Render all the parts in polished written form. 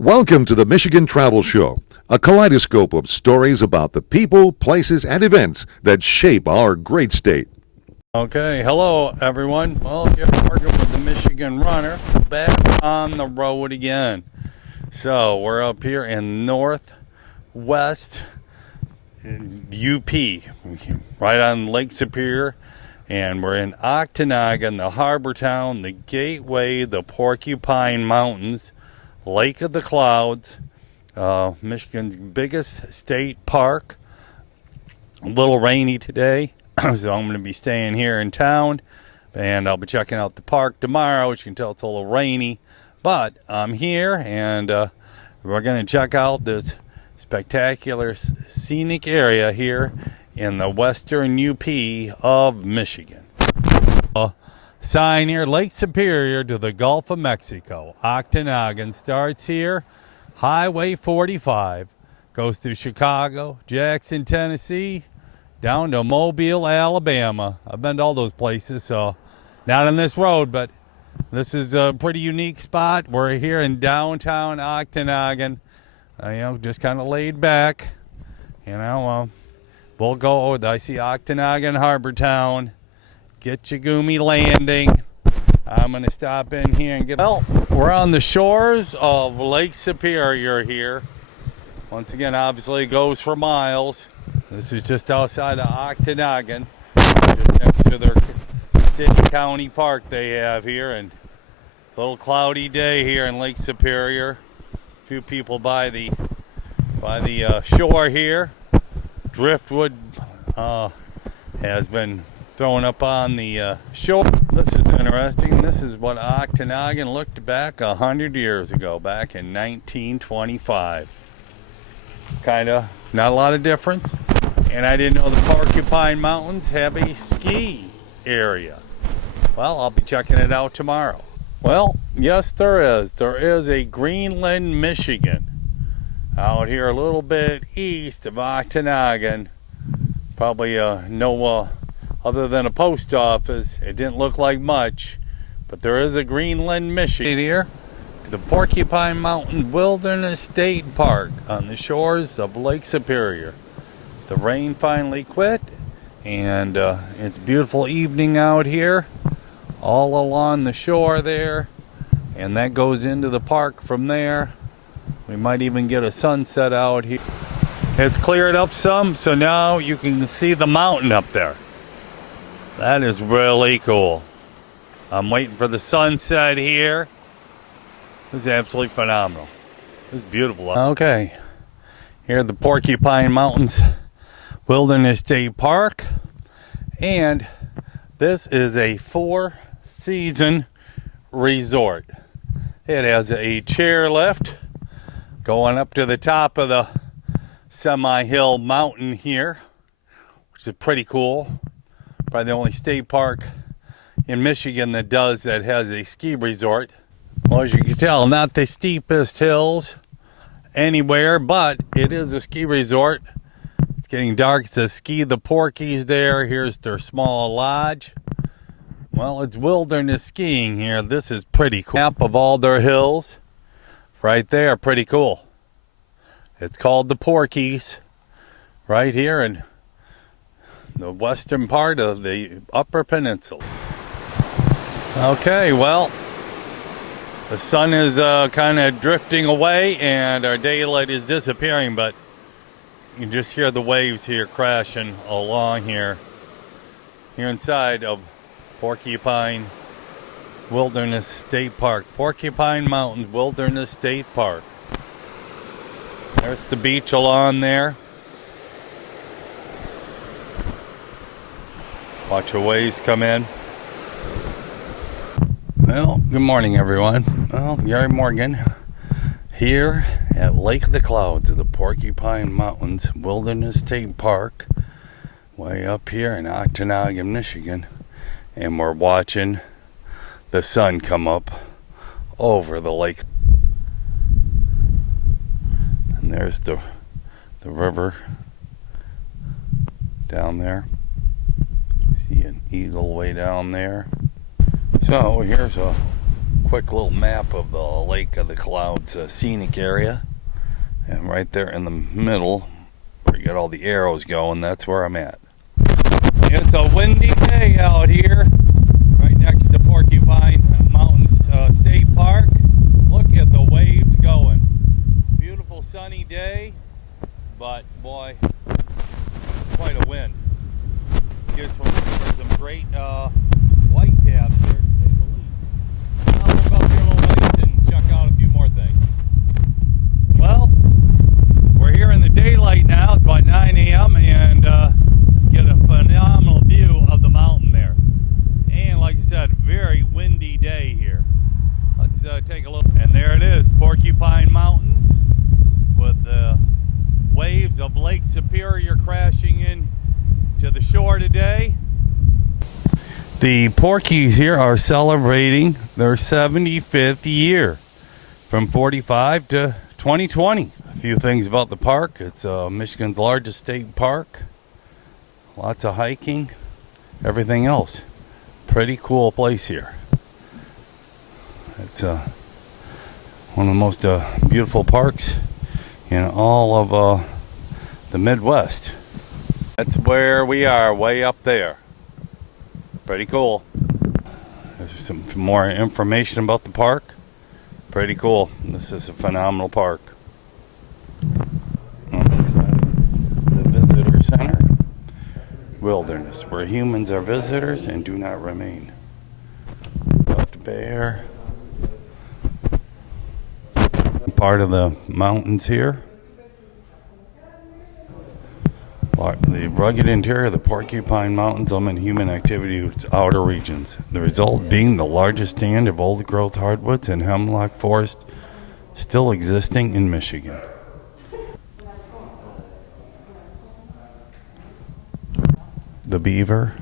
Welcome to the Michigan Travel Show, a kaleidoscope of stories about the people, places, and events that shape our great state. Okay, hello everyone. Well, you're working with the Michigan Runner, back on the road again. So we're up here in northwest UP, right on Lake Superior, and we're in Octanogan, the harbor town, the gateway, the Porcupine Mountains, Lake of the Clouds, Michigan's biggest state park. A little rainy today, so I'm going to be staying here in town, and I'll be checking out the park tomorrow. As you can tell, it's a little rainy, but I'm here, and we're going to check out this spectacular scenic area here in the western UP of Michigan. Sign here, Lake Superior to the Gulf of Mexico. Octanogan starts here, Highway 45, goes through Chicago, Jackson, Tennessee, down to Mobile, Alabama. I've been to all those places, so not on this road, but this is a pretty unique spot. We're here in downtown Octanogan, just kind of laid back. We'll go, I see Octanogan Harbor Town, Gitchagumi Landing. I'm going to stop in here and well, we're on the shores of Lake Superior here. Once again, obviously it goes for miles. This is just outside of Octanogan, just next to their city county park they have here. And a little cloudy day here in Lake Superior. A few people by the shore here. Driftwood has been thrown up on the shore. This is interesting. This is what Octanogan looked back 100 years ago, back in 1925. Kind of not a lot of difference. And I didn't know the Porcupine Mountains have a ski area. Well, I'll be checking it out tomorrow. Well, yes, there is. There is a Greenland, Michigan, out here a little bit east of Octanogan. Probably other than a post office, it didn't look like much, but there is a Greenland, Michigan here, the Porcupine Mountain Wilderness State Park on the shores of Lake Superior. The rain finally quit, and it's a beautiful evening out here, all along the shore there, and that goes into the park from there. We might even get a sunset out here. It's cleared up some, so now you can see the mountain up there. That is really cool. I'm waiting for the sunset here. This is absolutely phenomenal. This is beautiful. Okay, here are the Porcupine Mountains Wilderness State Park, and this is a 4-season resort. It has a chairlift going up to the top of the semi-hill mountain here, which is pretty cool. Probably the only state park in Michigan that has a ski resort. Well, as you can tell, not the steepest hills anywhere, but it is a ski resort. It's getting dark. It says Ski the Porkies there. Here's their small lodge. Well, it's wilderness skiing here. This is pretty cool. Map of all their hills right there. Pretty cool. It's called the Porkies right here in the western part of the Upper Peninsula. Okay, well, the sun is kind of drifting away and our daylight is disappearing, but you can just hear the waves here crashing along here inside of Porcupine Wilderness State Park. Porcupine Mountain Wilderness State Park. There's the beach along there. Watch the waves come in. Well, good morning, everyone. Well, Gary Morgan here at Lake of the Clouds of the Porcupine Mountains Wilderness State Park, way up here in Octanogan, Michigan, and we're watching the sun come up over the lake. And there's the river down there. See an eagle way down there. So here's a quick little map of the Lake of the Clouds scenic area. And right there in the middle, where you got all the arrows going, that's where I'm at. It's a windy day out here, right next to Porcupine Mountains State Park. Look at the waves going. Beautiful sunny day, but boy, quite a wind. Gives for some great whitecaps here, to say the least. Now we'll go up here a little ways and check out a few more things. Well, we're here in the daylight now. It's about 9 a.m. and get a phenomenal view of the mountain there. And like I said, very windy day here. Let's take a look. And there it is, Porcupine Mountains, with the waves of Lake Superior crashing in to the shore today. The Porkies here are celebrating their 75th year from 45 to 2020. A few things about the park. It's Michigan's largest state park. Lots of hiking, everything else. Pretty cool place here. It's one of the most beautiful parks in all of the Midwest. That's where we are, way up there. Pretty cool. There's some more information about the park. Pretty cool. This is a phenomenal park. The visitor center. Wilderness, where humans are visitors and do not remain. Buffed bear. Part of the mountains here. The rugged interior of the Porcupine Mountains limit human activity to its outer regions. The result being the largest stand of old-growth hardwoods and hemlock forest still existing in Michigan. The beaver.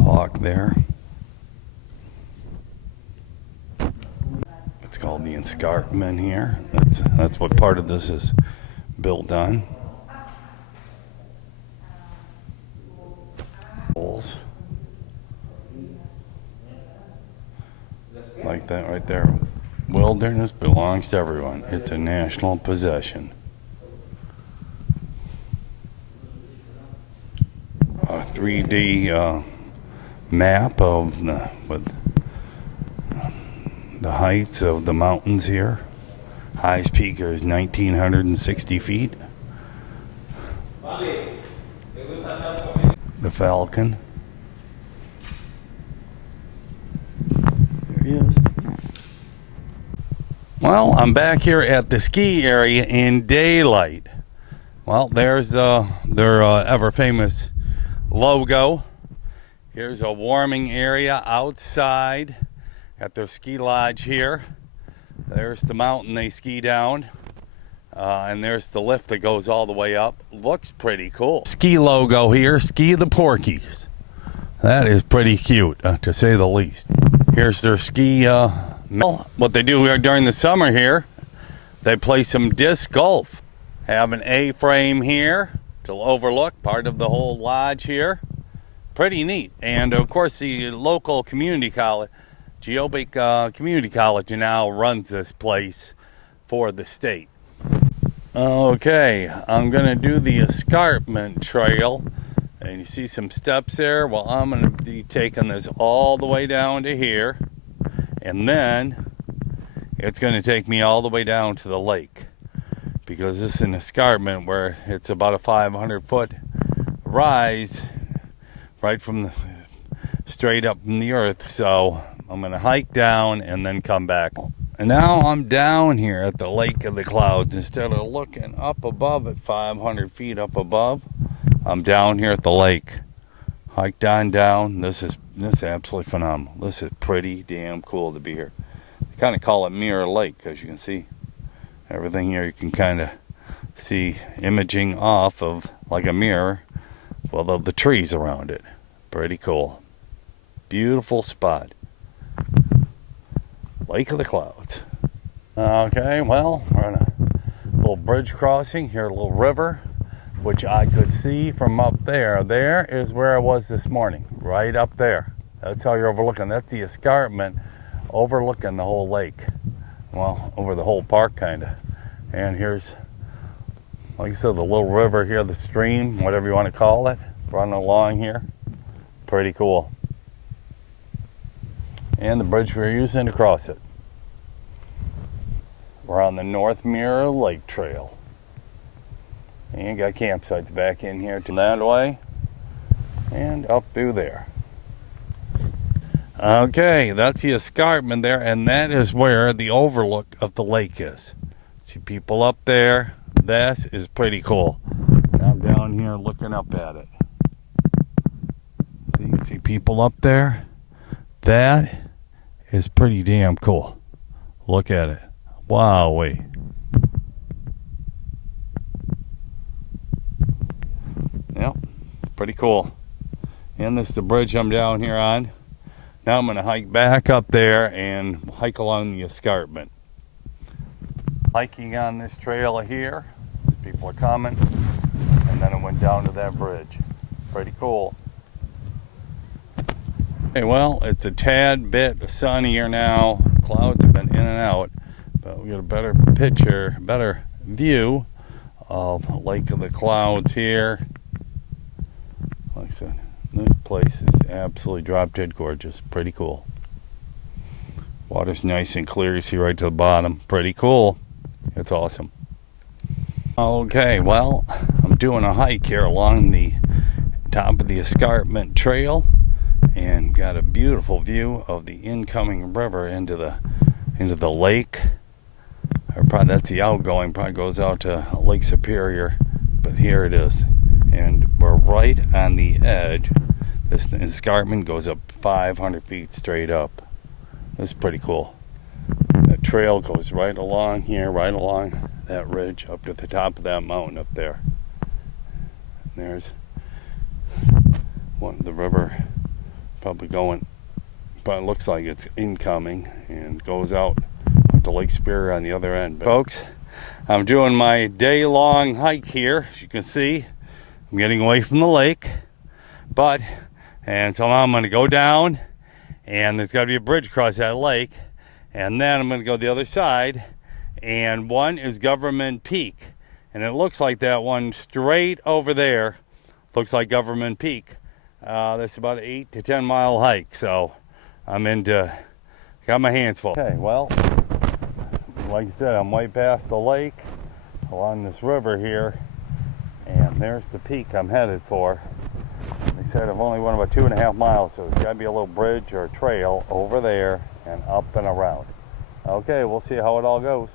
Hawk there. It's called the escarpment here. That's what part of this is built on. Holes. Like that right there. Wilderness belongs to everyone. It's a national possession. A 3D map of the heights of the mountains here. Highest peak is 1,960 feet. The Falcon. There he is. Well, I'm back here at the ski area in daylight. Well, there's their ever famous logo. Here's a warming area outside at their ski lodge here. There's the mountain they ski down, and there's the lift that goes all the way up. Looks pretty cool. Ski logo here, Ski the Porkies. That is pretty cute, to say the least. Here's their ski. What they do here during the summer here, they play some disc golf. Have an A-frame here to overlook part of the whole lodge here. Pretty neat. And of course the local community college, Geobic Community College, now runs this place for the state. Okay, I'm gonna do the escarpment trail, and you see some steps there. Well, I'm gonna be taking this all the way down to here, and then it's gonna take me all the way down to the lake, because this is an escarpment where it's about a 500-foot rise right from the straight up from the earth. So I'm gonna hike down and then come back. And now I'm down here at the Lake of the Clouds. Instead of looking up above at 500 feet up above, I'm down here at the lake. Hiked on down. This is absolutely phenomenal. This is pretty damn cool to be here. They kind of call it Mirror Lake because you can see everything here. You can kind of see imaging off of like a mirror, well, of the trees around it. Pretty cool. Beautiful spot. Lake of the Clouds. Okay, well, we're on a little bridge crossing here, a little river. which I could see from up there. There is where I was this morning, right up there. That's how you're overlooking. That's the escarpment overlooking the whole lake. Well, over the whole park, kind of. And here's, like I said, the little river here, the stream, whatever you want to call it, running along here. Pretty cool. And the bridge we're using to cross it. We're on the North Mirror Lake Trail. And got campsites back in here to that way and up through there. Okay, that's the escarpment there, and that is where the overlook of the lake is. See people up there. This is pretty cool. I'm down here looking up at it. So you can see people up there. That is pretty damn cool. Look at it. Wowee. Yep, pretty cool. And this is the bridge I'm down here on. Now I'm going to hike back up there and hike along the escarpment. Hiking on this trail here. People are coming. And then I went down to that bridge. Pretty cool. Okay, well, it's a tad bit sunnier now. Clouds have been in and out. But we got a better picture, better view of Lake of the Clouds here. Like I said, this place is absolutely drop dead gorgeous. Pretty cool. Water's nice and clear. You see right to the bottom. Pretty cool. It's awesome. Okay, well, I'm doing a hike here along the top of the escarpment trail and got a beautiful view of the incoming river into the lake. Or probably that's the outgoing. Probably goes out to Lake Superior, but here it is. And we're right on the edge. This escarpment goes up 500 feet straight up. This is pretty cool. The trail goes right along here, right along that ridge, up to the top of that mountain up there. And there's the river probably going, but it looks like it's incoming and goes out to Lake Superior on the other end. But folks, I'm doing my day-long hike here. As you can see, I'm getting away from the lake, and so now I'm going to go down, and there's got to be a bridge across that lake, and then I'm going to go the other side, and one is Government Peak, and it looks like that one straight over there looks like Government Peak. That's about an 8 to 10 mile hike, so I'm got my hands full. Okay, well, like I said, I'm way past the lake along this river here, and there's the peak I'm headed for. They said I've only went about 2.5 miles, so there's got to be a little bridge or trail over there and up and around. Okay, we'll see how it all goes.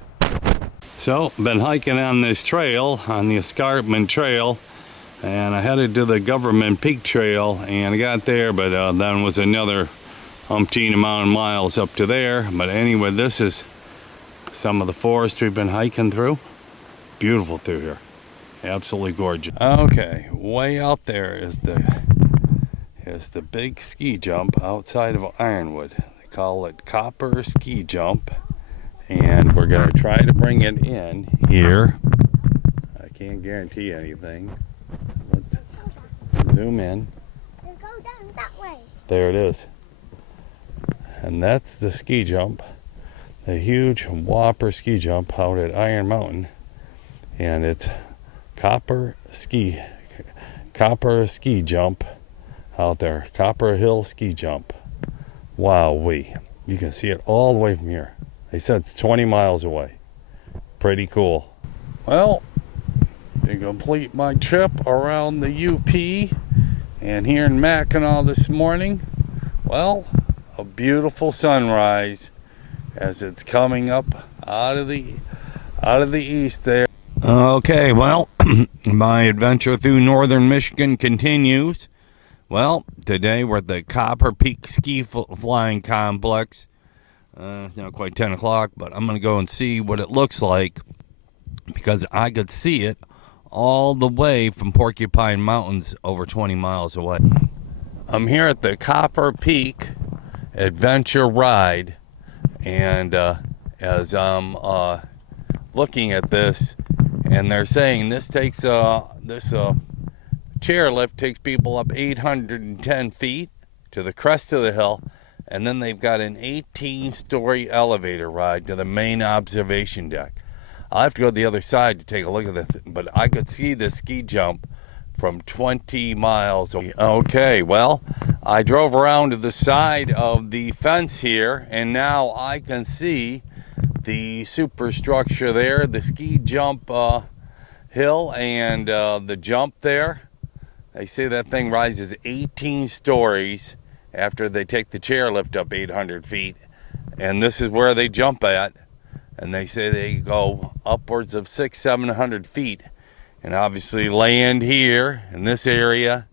So, been hiking on this trail, on the escarpment trail, and I headed to the Government Peak Trail, and I got there, but then was another umpteen amount of miles up to there. But anyway, this is some of the forest we've been hiking through. Beautiful through here. Absolutely gorgeous. Okay, way out there is the big ski jump outside of Ironwood. They call it Copper Ski Jump, and we're gonna try to bring it in here. I can't guarantee anything. Let's zoom in. Go down that way. There it is. And that's the ski jump, the huge whopper ski jump out at Iron Mountain, and it's Copper Ski Jump out there. Copper Hill Ski Jump. Wowee. You can see it all the way from here. They said it's 20 miles away. Pretty cool. Well, to complete my trip around the UP and here in Mackinac this morning, well, a beautiful sunrise as it's coming up out of the east there. Okay, well, my adventure through northern Michigan continues. Well, today we're at the Copper Peak Ski Flying Complex. Not quite 10 o'clock, but I'm going to go and see what it looks like, because I could see it all the way from Porcupine Mountains over 20 miles away. I'm here at the Copper Peak Adventure Ride, and as I'm looking at this, And they're saying this takes this chairlift takes people up 810 feet to the crest of the hill, and then they've got an 18-story elevator ride to the main observation deck. I'll have to go to the other side to take a look at this, but I could see the ski jump from 20 miles away. Okay, well, I drove around to the side of the fence here, and now I can see the superstructure there, the ski jump hill, and the jump there. They say that thing rises 18 stories after they take the chairlift up 800 feet. And this is where they jump at. And they say they go upwards of 600-700 feet. And obviously land here in this area.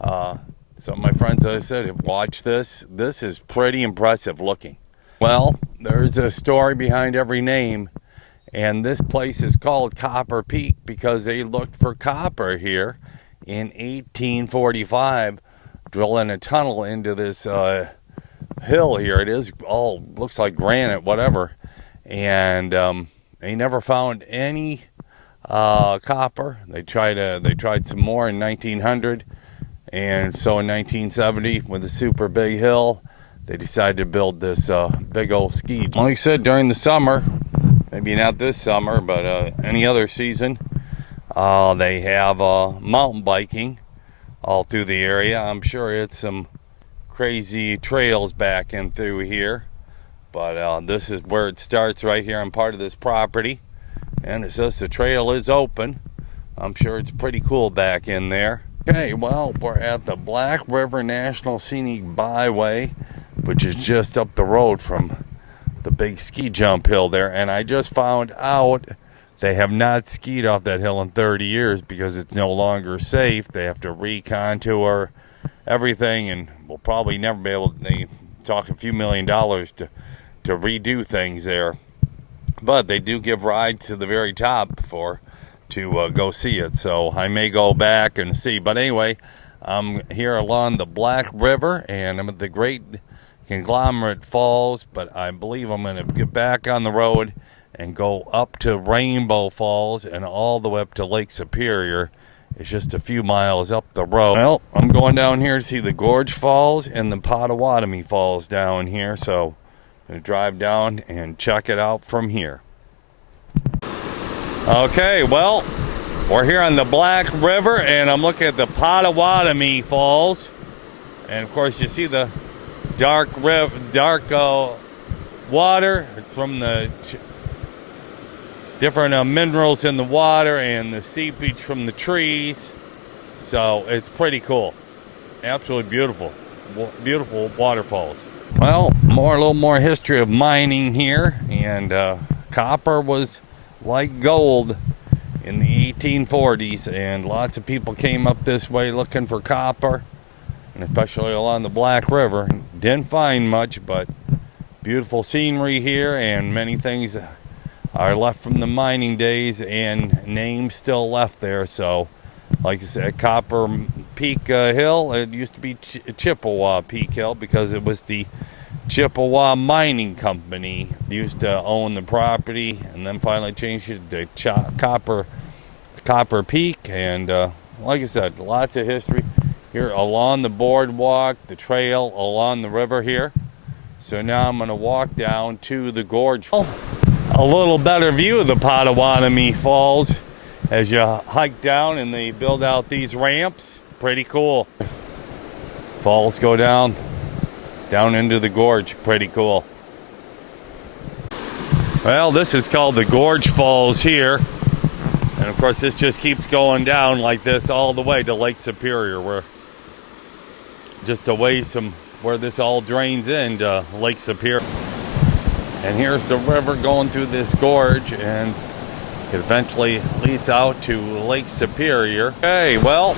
Some of my friends, as I said, have watched this. This is pretty impressive looking. Well, there's a story behind every name. And this place is called Copper Peak because they looked for copper here in 1845, drilling a tunnel into this hill here. It is all looks like granite, whatever, and they never found any copper. They tried some more in 1900, and so in 1970, with a super big hill, they decided to build this big old ski. Like I said, during the summer, maybe not this summer, but any other season. They have mountain biking all through the area. I'm sure it's some crazy trails back in through here, but this is where it starts right here on part of this property, and it says the trail is open. I'm sure it's pretty cool back in there. Okay, well, we're at the Black River National Scenic Byway, which is just up the road from the big ski jump hill there, and I just found out they have not skied off that hill in 30 years because it's no longer safe. They have to recontour everything, and we'll probably never be able to. They talk a few $1 million to redo things there. But they do give rides to the very top to go see it. So I may go back and see. But anyway, I'm here along the Black River, and I'm at the Great Conglomerate Falls. But I believe I'm going to get back on the road and go up to Rainbow Falls and all the way up to Lake Superior. It's just a few miles up the road. Well, I'm going down here to see the Gorge Falls and the Potawatomi Falls down here, so I'm going to drive down and check it out from here. Okay, well, we're here on the Black River, and I'm looking at the Potawatomi Falls. And of course, you see the dark water. It's from the different minerals in the water and the seepage from the trees. So it's pretty cool. Absolutely beautiful. Beautiful waterfalls. Well, a little more history of mining here. And copper was like gold in the 1840s. And lots of people came up this way looking for copper. And especially along the Black River. Didn't find much, but beautiful scenery here, and many things are left from the mining days and names still left there. So like I said, Copper Peak Hill, it used to be Chippewa Peak Hill because it was the Chippewa Mining Company that used to own the property, and then finally changed it to Copper Peak. And like I said, lots of history here along the boardwalk, the trail along the river here. So now I'm going to walk down to the gorge. A little better view of the Potawatomi Falls as you hike down, and they build out these ramps. Pretty cool. Falls go down into the gorge. Pretty cool. Well, this is called the Gorge Falls here. And of course, this just keeps going down like this all the way to Lake Superior. We're just away from where this all drains into Lake Superior. And here's the river going through this gorge, and it eventually leads out to Lake Superior. Okay, well,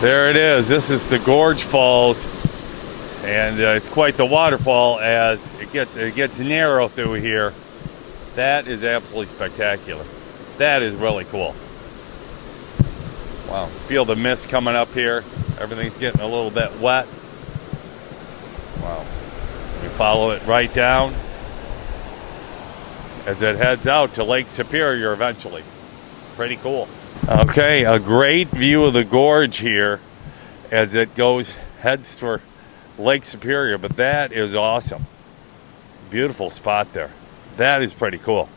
there it is. This is the Gorge Falls, and it's quite the waterfall as it gets narrow through here. That is absolutely spectacular. That is really cool. Wow, feel the mist coming up here. Everything's getting a little bit wet. Wow. We follow it right down as it heads out to Lake Superior eventually. Pretty cool. Okay, a great view of the gorge here as it heads for Lake Superior, but that is awesome. Beautiful spot there. That is pretty cool.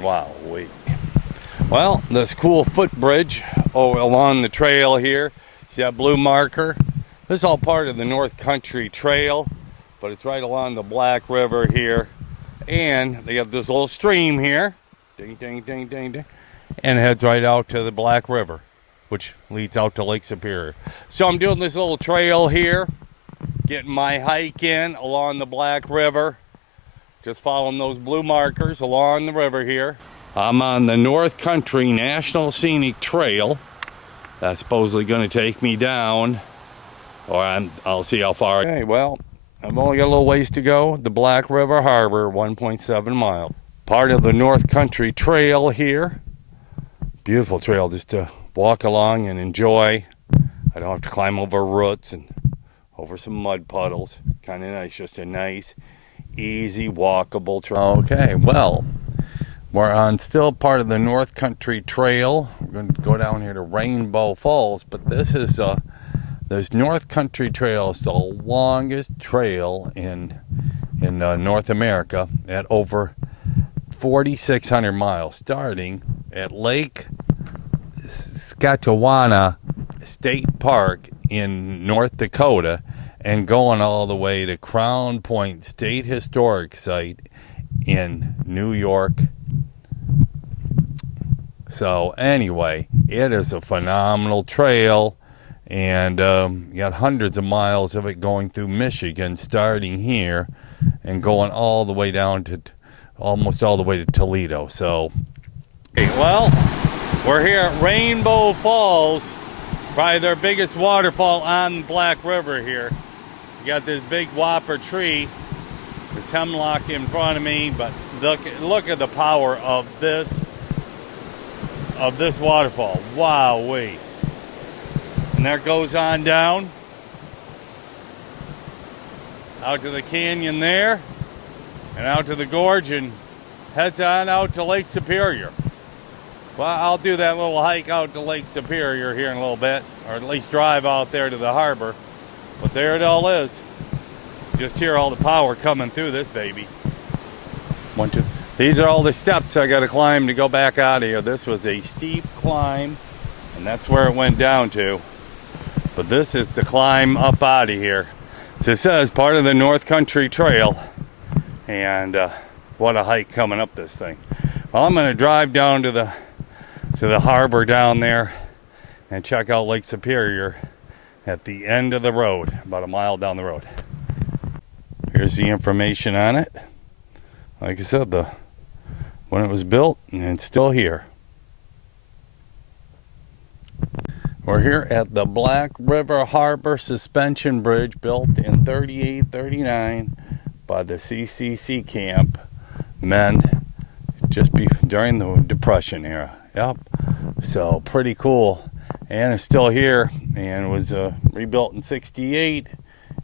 Wow. Well, this cool footbridge along the trail here. See that blue marker? This is all part of the North Country Trail, but it's right along the Black River here. And they have this little stream here. Ding, ding, ding, ding, ding. And heads right out to the Black River, which leads out to Lake Superior. So I'm doing this little trail here, getting my hike in along the Black River. Just following those blue markers along the river here. I'm on the North Country National Scenic Trail. That's supposedly going to take me down, or I'll see how far. Okay, well, I've only got a little ways to go. The Black River Harbor, 1.7 miles. Part of the North Country Trail here. Beautiful trail just to walk along and enjoy. I don't have to climb over roots and over some mud puddles. Kind of nice, just a nice, easy, walkable trail. Okay, well, we're on still part of the North Country Trail. We're going to go down here to Rainbow Falls, but this North Country Trail is the longest trail in North America at over 4,600 miles, starting at Lake Scatchewana State Park in North Dakota and going all the way to Crown Point State Historic Site in New York. So anyway, it is a phenomenal trail, and you got hundreds of miles of it going through Michigan, starting here and going all the way down to almost all the way to Toledo. So, okay, well, we're here at Rainbow Falls, probably their biggest waterfall on Black River here. You got this big whopper tree, this hemlock in front of me, but look at the power of this waterfall. Wow-wee. And there it goes on down out to the canyon there and out to the gorge and heads on out to Lake Superior. Well, I'll do that little hike out to Lake Superior here in a little bit, or at least drive out there to the harbor. But there it all is. Just hear all the power coming through this baby. 1, 2. These are all the steps I got to climb to go back out of here. This was a steep climb, and that's where it went down to. But this is the climb up out of here. So it says part of the North Country Trail, and what a hike coming up this thing. Well, I'm going to drive down to the harbor down there and check out Lake Superior at the end of the road, about a mile down the road. Here's the information on it. Like I said, when it was built, and it's still here. We're here at the Black River Harbor Suspension Bridge, built in 38-39 by the CCC camp men just during the Depression era. Yep. So pretty cool. And it's still here, and was rebuilt in 68,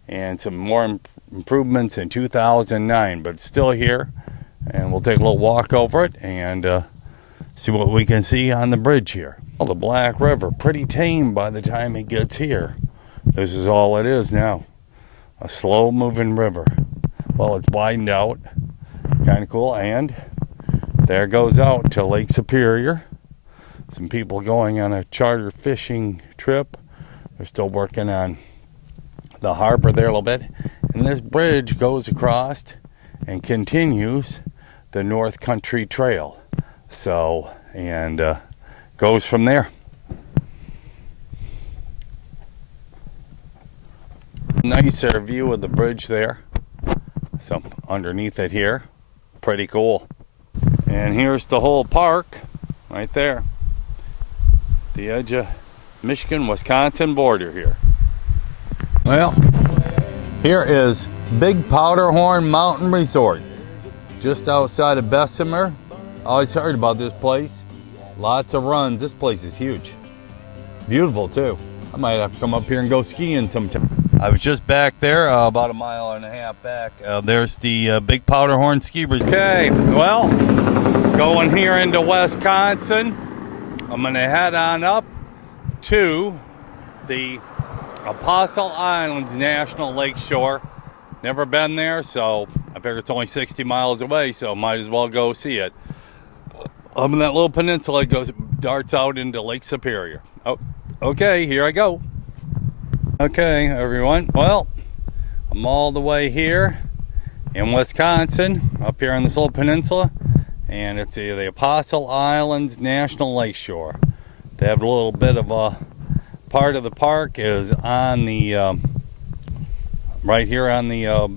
and some more improvements in 2009, but it's still here. And we'll take a little walk over it and see what we can see on the bridge here. Well, the Black River, pretty tame by the time it gets here. This is all it is now, a slow-moving river. Well, it's widened out, kind of cool, and there it goes out to Lake Superior. Some people going on a charter fishing trip. They're still working on the harbor there a little bit. And this bridge goes across and continues the North Country Trail. So, and goes from there. Nicer view of the bridge there. So underneath it here, pretty cool. And here's the whole park right there. The edge of Michigan-Wisconsin border here. Well, here is Big Powderhorn Mountain Resort, just outside of Bessemer. Always heard about this place. Lots of runs. This place is huge. Beautiful too. I might have to come up here and go skiing sometime. I was just back there, about a mile and a half back. There's the big Powderhorn ski resort. Okay, well, going here into Wisconsin, I'm going to head on up to the Apostle Islands National Lakeshore. Never been there, so I figure it's only 60 miles away, so might as well go see it. Up in that little peninsula, it darts out into Lake Superior. Oh, okay, here I go. Okay, everyone. Well, I'm all the way here in Wisconsin, up here on this little peninsula, and it's the Apostle Islands National Lakeshore. They have a little bit of a part of the park is on the right here on the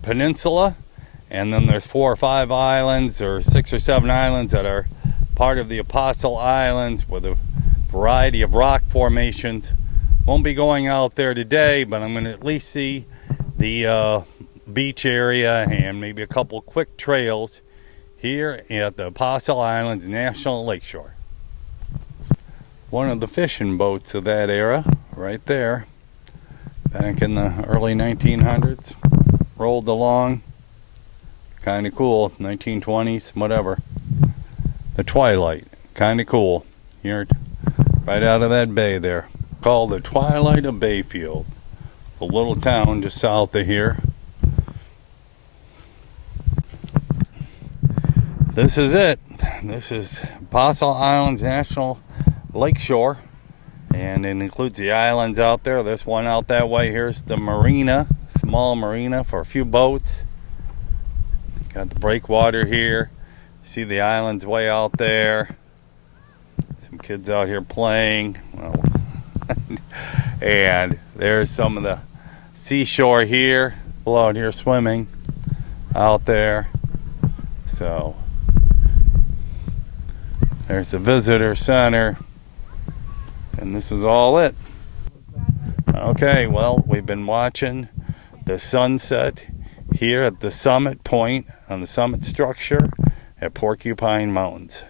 peninsula, and then there's 4 or 5 islands, or 6 or 7 islands that are part of the Apostle Islands with a variety of rock formations. Won't be going out there today, but I'm going to at least see the beach area and maybe a couple quick trails here at the Apostle Islands National Lakeshore. One of the fishing boats of that era, right there, back in the early 1900s, rolled along. Kind of cool, 1920s, whatever. The Twilight, kind of cool. Here, right out of that bay there. Called the Twilight of Bayfield, the little town just south of here. This is it. This is Apostle Islands National Lakeshore, and it includes the islands out there. There's one out that way. Here's the marina, small marina for a few boats. Got the breakwater here. See the islands way out there. Some kids out here playing. Well, and there's some of the seashore here. People out here swimming out there. So there's the visitor center, and this is all it. Okay, well, we've been watching the sunset here at the summit point on the summit structure at Porcupine Mountains.